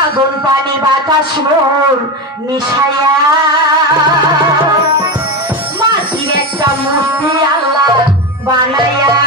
আগুন পানি বাতাস মোর মিশাইয়া। মাটির একটা মূর্তি আল্লাহ বানায়া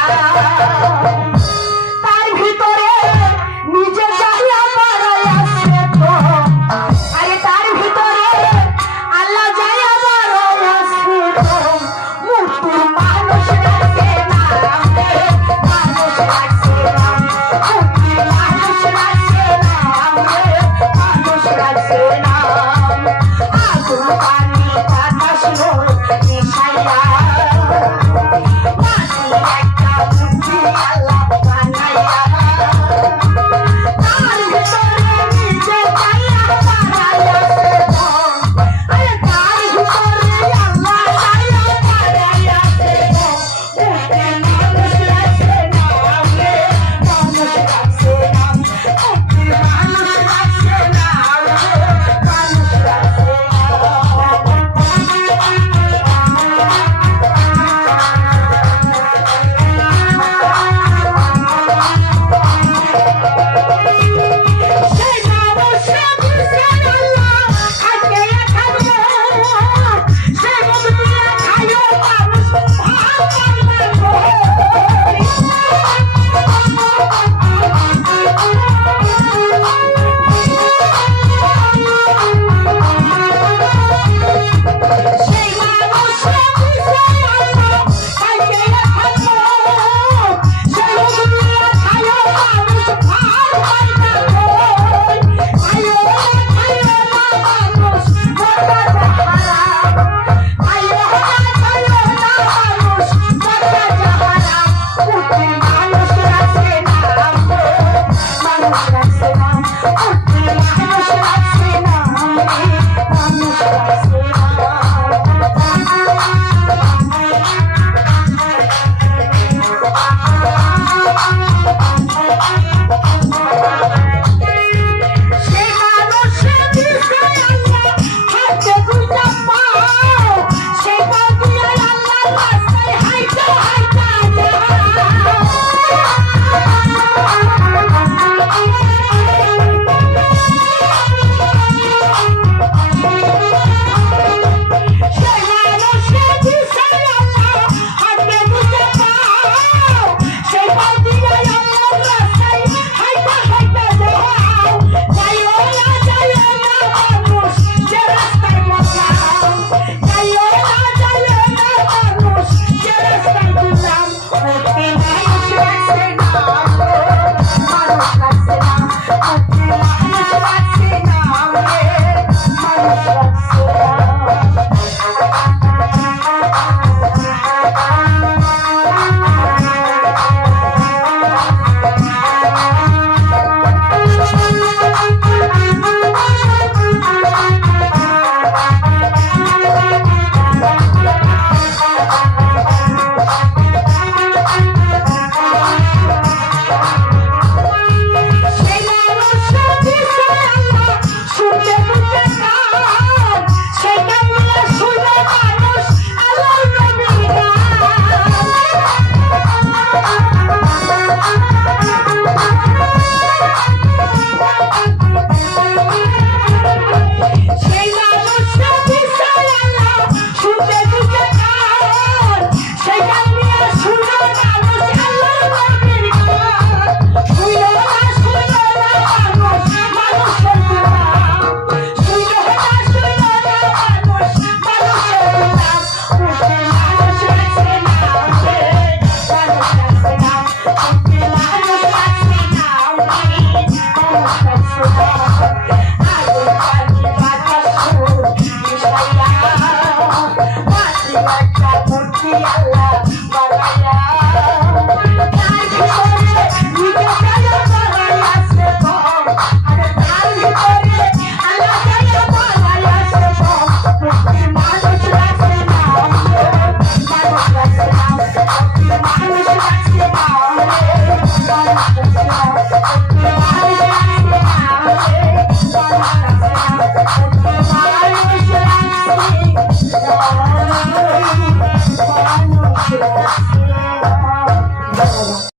Bye.